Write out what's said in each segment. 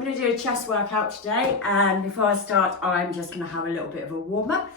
I'm going to do a chest workout today, and before I start I'm just going to have a little bit of a warm up.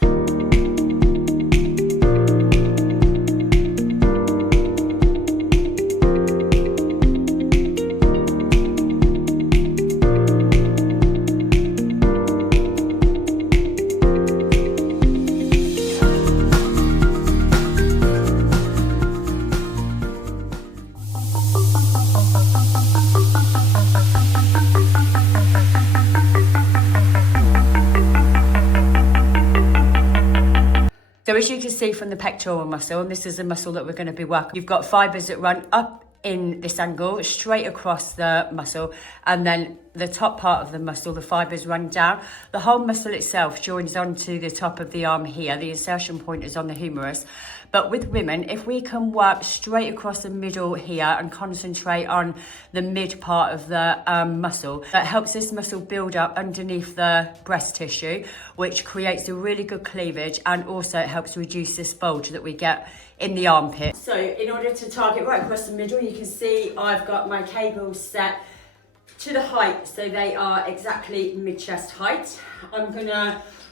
So as you can see from the pectoral muscle, and this is the muscle that we're going to be working, you've got fibres that run up in this angle, straight across the muscle, and then the top part of the muscle, the fibres run down. The whole muscle itself joins onto the top of the arm here. The insertion point is on the humerus. But with women, if we can work straight across the middle here and concentrate on the mid part of the muscle, that helps this muscle build up underneath the breast tissue, which creates a really good cleavage, and also it helps reduce this bulge that we get in the armpit. So in order to target right across the middle, you can see I've got my cables set to the height, so they are exactly mid-chest height.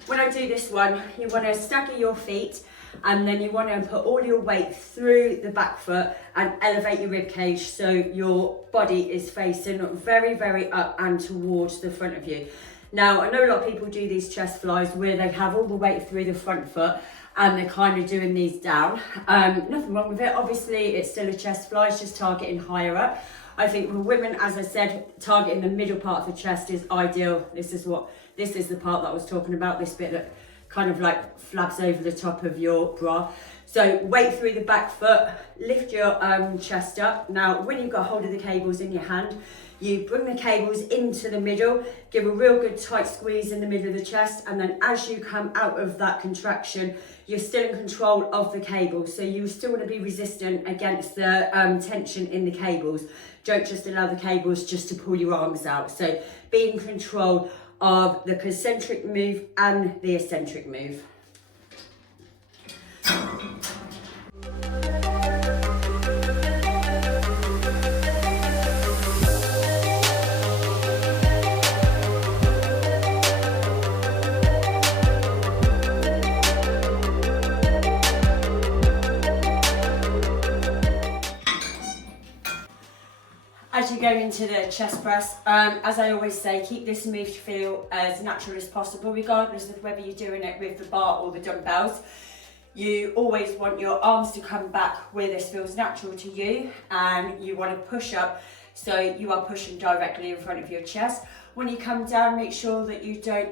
When I do this one, you want to stagger your feet, and then you want to put all your weight through the back foot and elevate your rib cage so your body is facing very, very up and towards the front of you. Now, I know a lot of people do these chest flies where they have all the weight through the front foot and they're kind of doing these down. Nothing wrong with it. Obviously, it's still a chest fly, it's just targeting higher up. I think for women, as I said, targeting the middle part of the chest is ideal. This is the part that I was talking about, this bit that kind of like flabs over the top of your bra. So weight through the back foot, lift your chest up. Now, when you've got hold of the cables in your hand, you bring the cables into the middle, give a real good tight squeeze in the middle of the chest, and then as you come out of that contraction, you're still in control of the cables. So you still want to be resistant against the tension in the cables. Don't just allow the cables just to pull your arms out. So be in control of the concentric move and the eccentric move. As you go into the chest press, as I always say, keep this move to feel as natural as possible, regardless of whether you're doing it with the bar or the dumbbells. You always want your arms to come back where this feels natural to you, and you want to push up so you are pushing directly in front of your chest. When you come down, make sure that you don't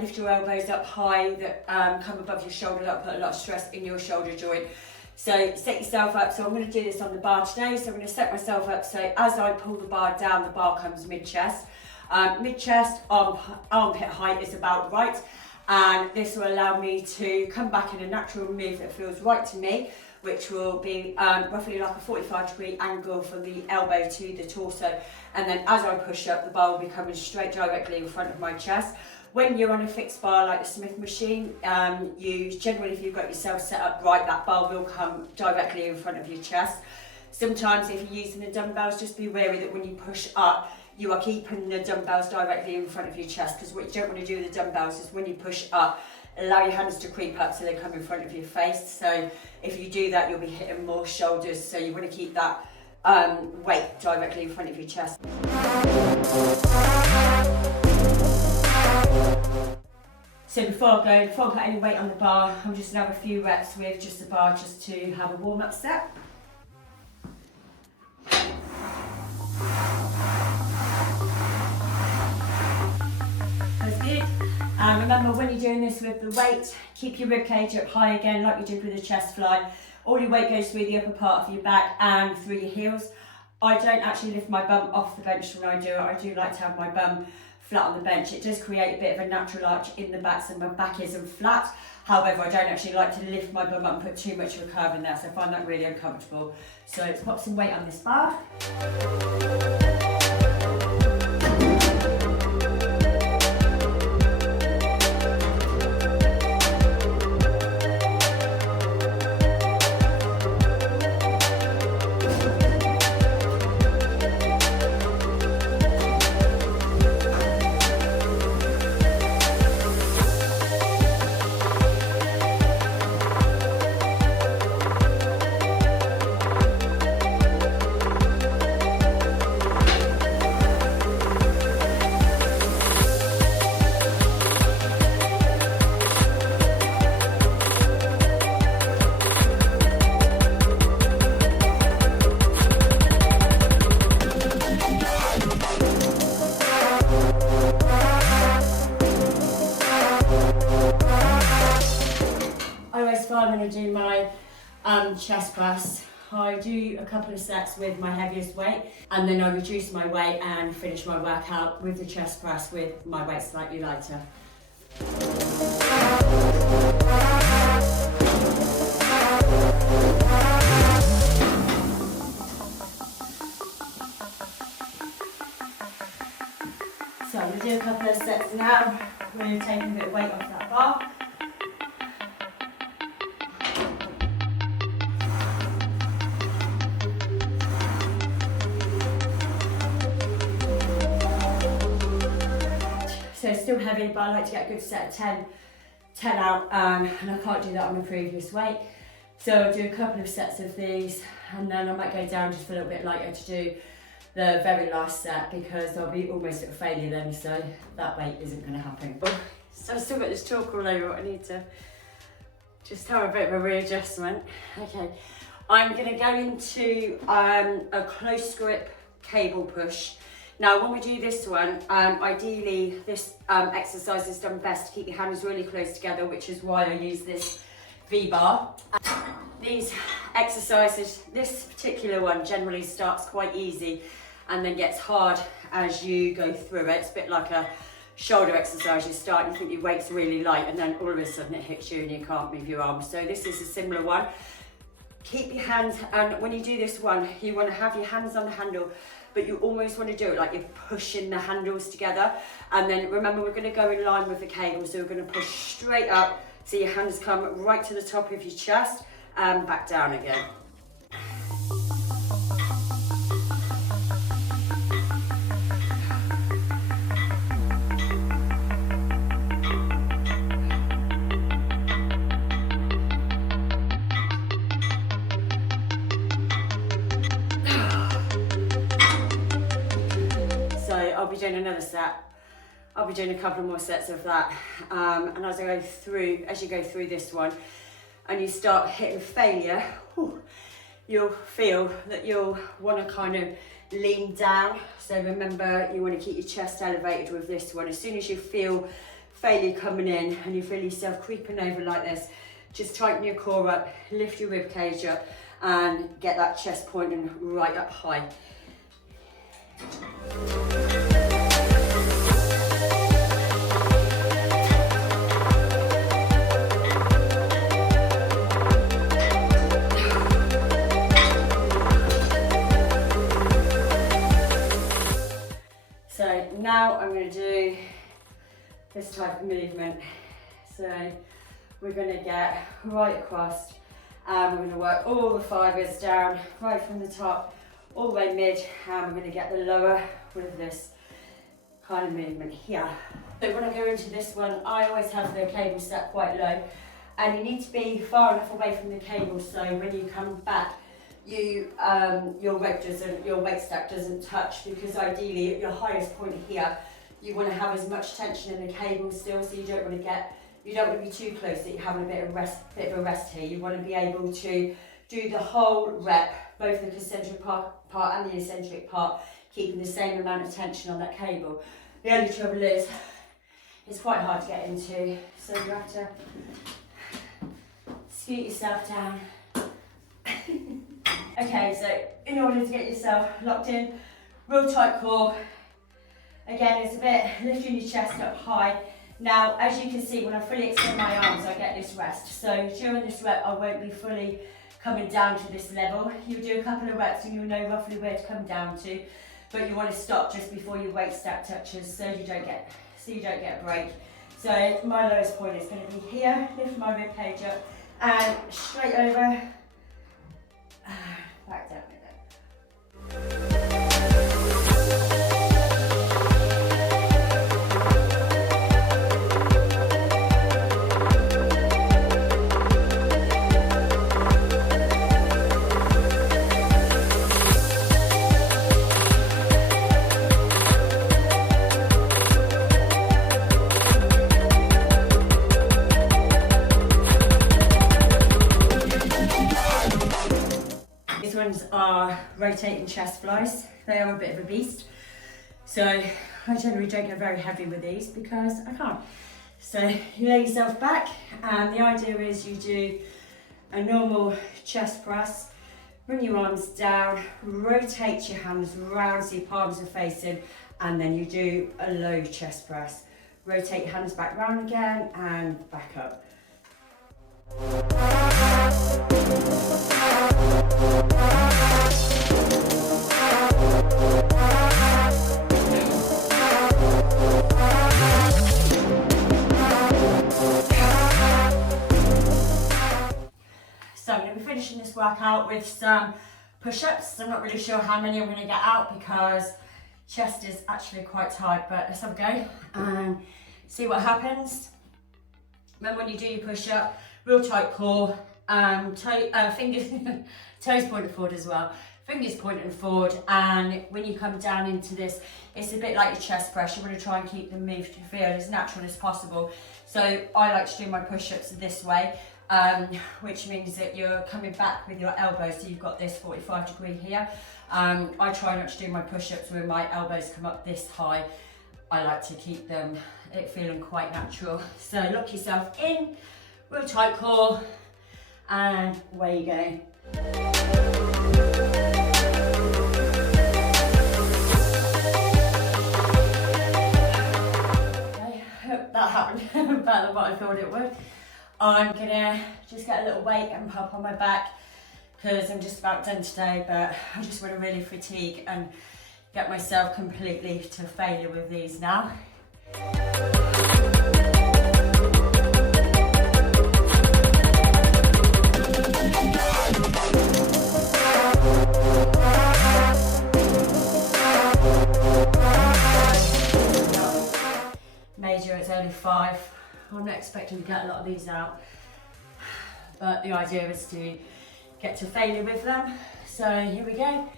lift your elbows up high that come above your shoulder. That'll put a lot of stress in your shoulder joint. So set yourself up. So I'm going to do this on the bar today. So I'm going to set myself up so as I pull the bar down, the bar comes mid-chest. Mid-chest, armpit height is about right. And this will allow me to come back in a natural move that feels right to me, which will be roughly like a 45-degree angle from the elbow to the torso. And then as I push up, the bar will be coming straight directly in front of my chest. When you're on a fixed bar like the Smith machine, you generally, if you've got yourself set up right, that bar will come directly in front of your chest. Sometimes if you're using the dumbbells, just be wary that when you push up, you are keeping the dumbbells directly in front of your chest, because what you don't want to do with the dumbbells is when you push up, allow your hands to creep up so they come in front of your face. So if you do that, you'll be hitting more shoulders. So you want to keep that weight directly in front of your chest. So before I put any weight on the bar, I'm just going to have a few reps with just the bar, just to have a warm-up set. That's good. And remember, when you're doing this with the weight, keep your rib cage up high again, like you did with the chest fly. All your weight goes through the upper part of your back and through your heels. I don't actually lift my bum off the bench when I do it. I do like to have my bum flat on the bench. It does create a bit of a natural arch in the back, so my back isn't flat. However, I don't actually like to lift my bum up and put too much of a curve in there, so I find that really uncomfortable. So let's pop some weight on this bar. chest press. I do a couple of sets with my heaviest weight, and then I reduce my weight and finish my workout with the chest press with my weight slightly lighter. So I'm going to do a couple of sets now. We're going to take a bit of weight off that bar. So it's still heavy, but I like to get a good set of 10 out, and I can't do that on my previous weight. So I'll do a couple of sets of these, and then I might go down just a little bit lighter to do the very last set, because I'll be almost at a failure then, so that weight isn't going to happen. So I've still got this chalk all over. I need to just have a bit of a readjustment. Okay, I'm going to go into a close grip cable push. Now, when we do this one, ideally this exercise is done best to keep your hands really close together, which is why I use this V-bar. These exercises, this particular one generally starts quite easy and then gets hard as you go through it. It's a bit like a shoulder exercise. You start and you think your weight's really light, and then all of a sudden it hits you and you can't move your arms. So this is a similar one. Keep your hands, and when you do this one, you want to have your hands on the handle, but you almost want to do it like you're pushing the handles together. And then remember, we're going to go in line with the cable, so we're going to push straight up so your hands come right to the top of your chest and back down again. I'll be doing another set. I'll be doing a couple more sets of that, and as you go through this one and you start hitting failure, you'll feel that you'll want to kind of lean down. So remember, you want to keep your chest elevated with this one. As soon as you feel failure coming in and you feel yourself creeping over like this, just tighten your core up, lift your rib cage up, and get that chest pointing right up high. So now I'm going to do this type of movement. So we're going to get right across, and we're going to work all the fibres down right from the top all the way mid, and we're going to get the lower with this kind of movement here. So when I go into this one, I always have the cable set quite low, and you need to be far enough away from the cable so when you come back, your weight stack doesn't touch, because ideally at your highest point here, you want to have as much tension in the cable still, so you don't want to be too close that you're having a bit of a rest here. You want to be able to do the whole rep, both the concentric part and the eccentric part, keeping the same amount of tension on that cable. The only trouble is, it's quite hard to get into, so you have to scoot yourself down. Okay, so in order to get yourself locked in, real tight core. Again, it's a bit lifting your chest up high. Now, as you can see, when I fully extend my arms, I get this rest. So during this rep, I won't be fully coming down to this level. You'll do a couple of reps and you'll know roughly where to come down to, but you want to stop just before your weight stack touches, so you don't get a break. So my lowest point is going to be here. Lift my rib cage up and straight over, back down with it. Are rotating chest flies. They are a bit of a beast, so I generally don't go very heavy with these because I can't. So you lay yourself back, and the idea is you do a normal chest press. Bring your arms down, rotate your hands round so your palms are facing, and then you do a low chest press. Rotate your hands back round again and back up. So I'm going to be finishing this workout with some push-ups. I'm not really sure how many I'm going to get out because chest is actually quite tight, but let's have a go and see what happens. Remember, when you do your push-up, real tight core, fingers, toes pointing forward as well, fingers pointing forward, and when you come down into this, it's a bit like your chest press. You want to try and keep them moved to feel as natural as possible. So I like to do my push-ups this way, which means that you're coming back with your elbows, so you've got this 45-degree here. I try not to do my push-ups where my elbows come up this high. I like to keep them feeling quite natural. So lock yourself in, real tight core, and away you go. Okay, that happened better than what I thought it would. I'm gonna just get a little weight and pop on my back because I'm just about done today, but I just want to really fatigue and get myself completely to failure with these now. Major, it's only 5. I'm not expecting to get a lot of these out, but the idea is to get to failure with them. So here we go.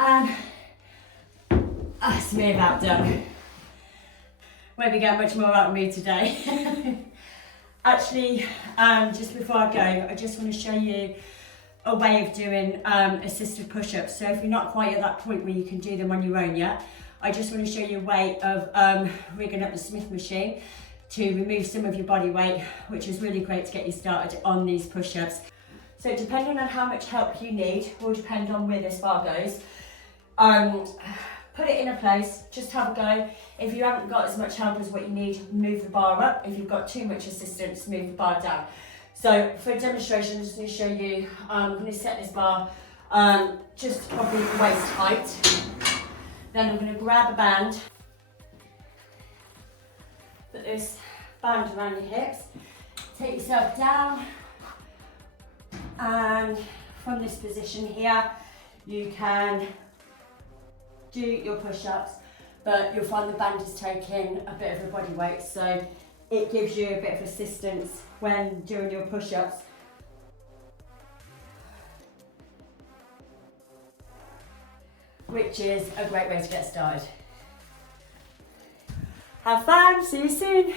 And that's me about done. Won't be getting much more out of me today. Actually, just before I go, I just want to show you a way of doing assisted push-ups. So if you're not quite at that point where you can do them on your own yet, I just want to show you a way of rigging up the Smith machine to remove some of your body weight, which is really great to get you started on these push-ups. So depending on how much help you need will depend on where this bar goes. Put it in a place, just have a go. If you haven't got as much help as what you need, move the bar up. If you've got too much assistance, move the bar down. So for a demonstration, I'm just going to show you, I'm going to set this bar just probably waist height. Then I'm going to grab a band, put this band around your hips, take yourself down, and from this position here, you can do your push-ups, but you'll find the band is taking a bit of a body weight, so it gives you a bit of assistance when doing your push-ups. Which is a great way to get started. Have fun, see you soon.